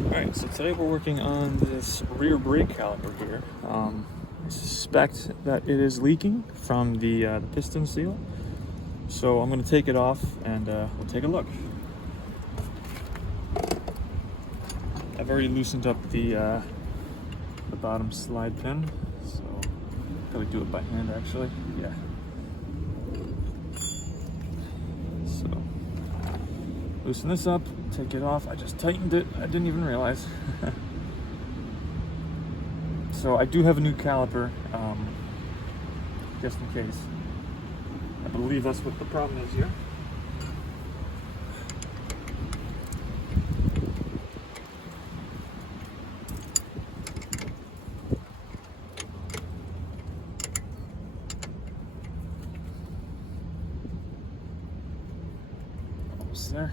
Alright, so today we're working on this rear brake caliper here. I suspect that it is leaking from the piston seal. So I'm going to take it off and we'll take a look. I've already loosened up the bottom slide pin, so probably do it by hand actually. Yeah. So loosen this up, take it off. I just tightened it. I didn't even realize. So I do have a new caliper, just in case. I believe that's what the problem is here. Almost there.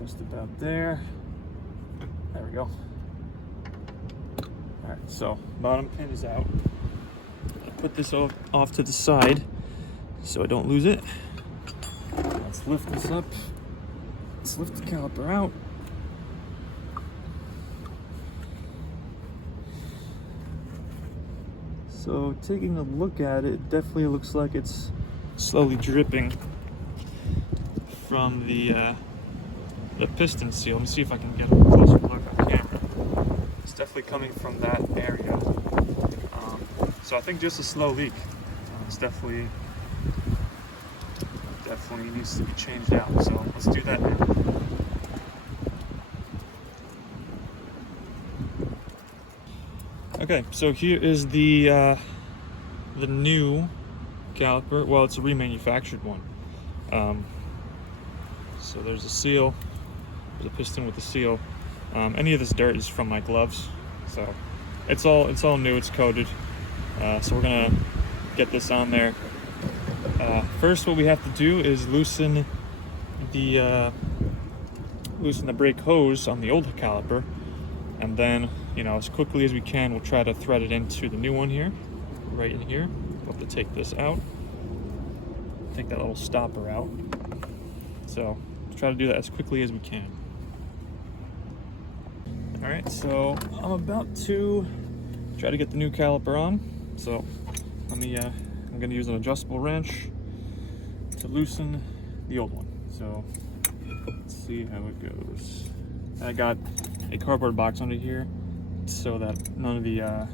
Just about there. There we go. Alright, so bottom pin is out. I put this off to the side so I don't lose it. Let's lift this up. Let's lift the caliper out. So taking a look at it, it definitely looks like it's slowly dripping from the piston seal. Let me see if I can get a closer look on camera. It's definitely coming from that area. So I think just a slow leak. It's definitely needs to be changed out. So let's do that now. Okay, so here is the new caliper. Well, it's a remanufactured one. So there's a seal. There's a piston with the seal. Any of this dirt is from my gloves, so it's all new. It's coated. So we're gonna get this on there. First, what we have to do is loosen the brake hose on the old caliper, and then, you know, as quickly as we can, we'll try to thread it into the new one here, right in here. We'll have to take this out, take that little stopper out. So let's try to do that as quickly as we can. All right, so I'm about to try to get the new caliper on. So let me, I'm gonna use an adjustable wrench to loosen the old one. So let's see how it goes. I got a cardboard box under here so that none of the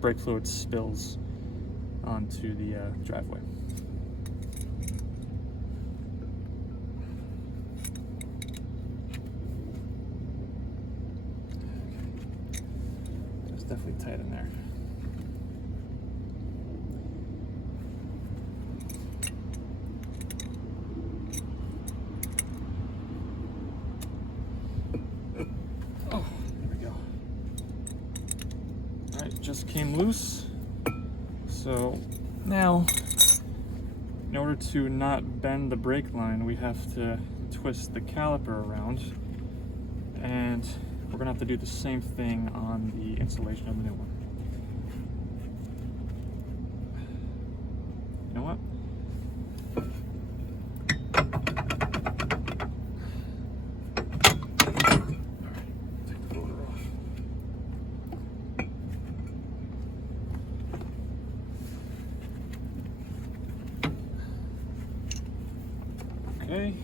brake fluid spills onto the driveway. It's definitely tight in there. Just came loose. So now, in order to not bend the brake line, we have to twist the caliper around, and we're gonna have to do the same thing on the installation of the new one. You know what? Okay,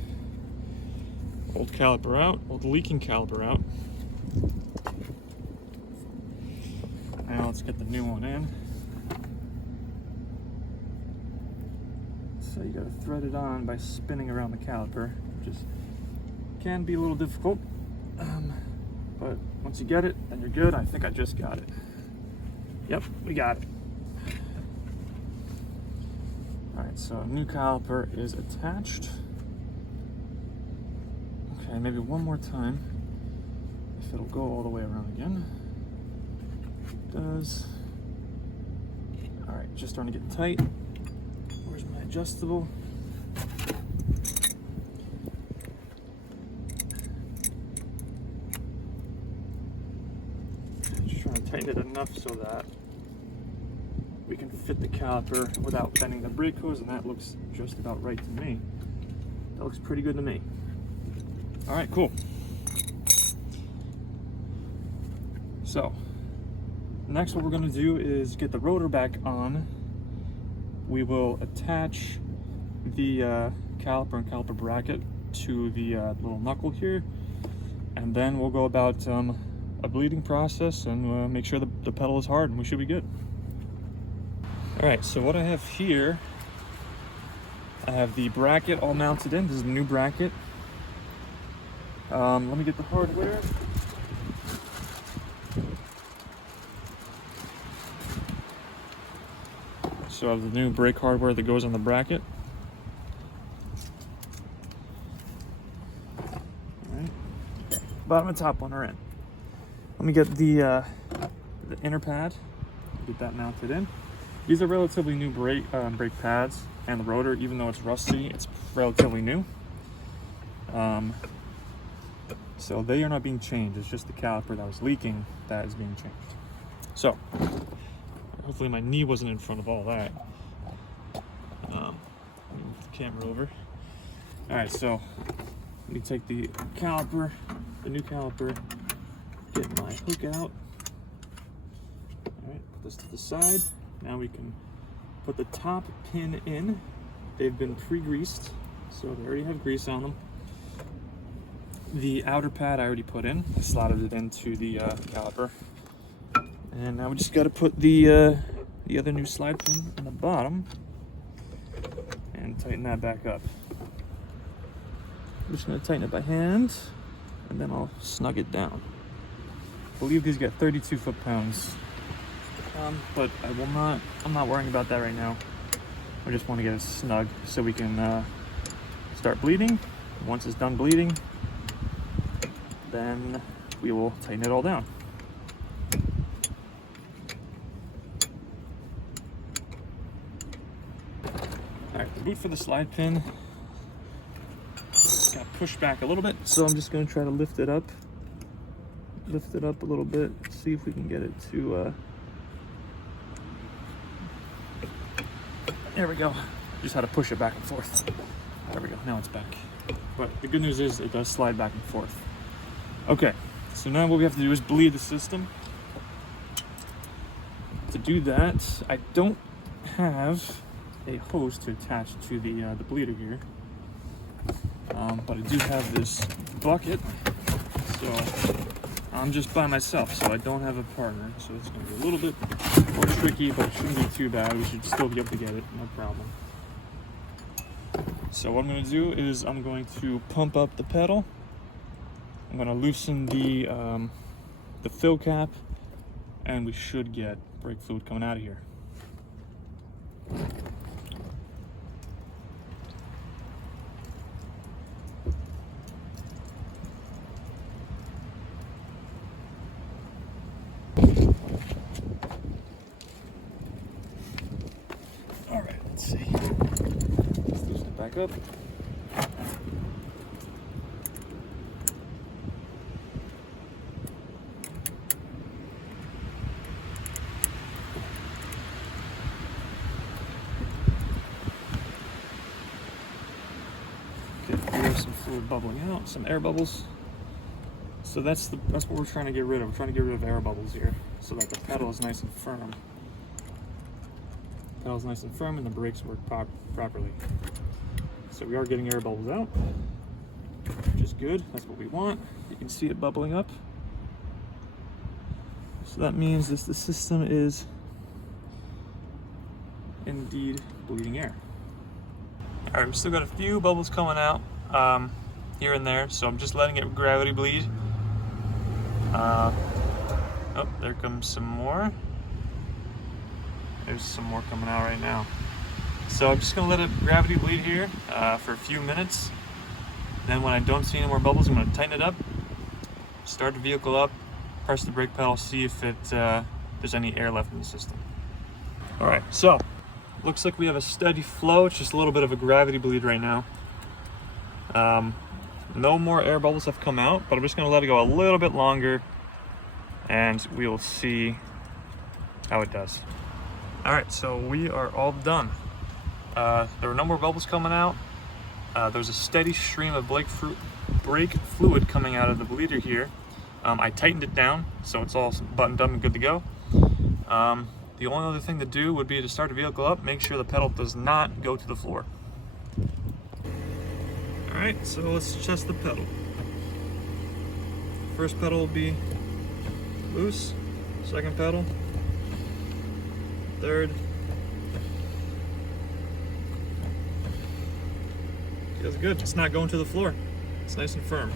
old caliper out, old leaking caliper out. Now let's get the new one in. So you gotta thread it on by spinning around the caliper, which can be a little difficult. But once you get it, then you're good. I think I just got it. Yep, we got it. All right, so new caliper is attached. Okay, maybe one more time, if it'll go all the way around again. It does. All right, just starting to get tight. Where's my adjustable? Just trying to tighten it enough so that we can fit the caliper without bending the brake hose, and that looks just about right to me. That looks pretty good to me. All right, cool. So next, what we're going to do is get the rotor back on. We will attach the caliper and caliper bracket to the little knuckle here, and then we'll go about a bleeding process and make sure the pedal is hard, and we should be good. All right, so what I have here, I have the bracket all mounted in. This is the new bracket. Let me get the hardware. So I have the new brake hardware that goes on the bracket. All right. Bottom and top one are in. Let me get the inner pad, get that mounted in. These are relatively new brake pads, and the rotor, even though it's rusty, it's relatively new. So they are not being changed. It's just the caliper that was leaking that is being changed. So hopefully my knee wasn't in front of all that. Move the camera over. All right, so let me take the caliper, the new caliper, get my hook out. All right, put this to the side. Now we can put the top pin in. They've been pre-greased, so they already have grease on them. The outer pad I already put in. I slotted it into the caliper. And now we just got to put the other new slide pin on the bottom and tighten that back up. I'm just going to tighten it by hand, and then I'll snug it down. I believe these got 32 foot-pounds. But I'm not worrying about that right now. I just want to get it snug so we can start bleeding. Once it's done bleeding, then we will tighten it all down. All right, the boot for the slide pin got pushed back a little bit, so I'm just going to try to lift it up a little bit, see if we can get it to there we go. Just had to push it back and forth. There we go, now it's back. But the good news is it does slide back and forth. Okay, so now what we have to do is bleed the system. To do that, I don't have a hose to attach to the bleeder here. But I do have this bucket, so I'm just by myself, so I don't have a partner, so it's going to be a little bit more tricky, but it shouldn't be too bad. We should still be able to get it, no problem. So what I'm going to do is I'm going to pump up the pedal. I'm going to loosen the fill cap, and we should get brake fluid coming out of here. All right, let's see. Let's loosen it back up. Some fluid bubbling out, some air bubbles. So that's what we're trying to get rid of. We're trying to get rid of air bubbles here, so that the pedal is nice and firm. The pedal's nice and firm, and the brakes work properly. So we are getting air bubbles out, which is good. That's what we want. You can see it bubbling up. So that means the system is indeed bleeding air. All right, we've still got a few bubbles coming out here and there, so I'm just letting it gravity bleed. Oh, there comes some more. There's some more coming out right now. So I'm just gonna let it gravity bleed here for a few minutes. Then when I don't see any more bubbles, I'm gonna tighten it up, start the vehicle up, press the brake pedal, see if there's any air left in the system. All right, so looks like we have a steady flow. It's just a little bit of a gravity bleed right now. No more air bubbles have come out, but I'm just gonna let it go a little bit longer and we will see how it does. All right, so we are all done. There were no more bubbles coming out. There's a steady stream of brake fluid coming out of the bleeder here. I tightened it down, so it's all buttoned up and good to go. The only other thing to do would be to start the vehicle up, make sure the pedal does not go to the floor. All right, so let's test the pedal. First pedal will be loose, second pedal, third. Feels good. It's not going to the floor. It's nice and firm.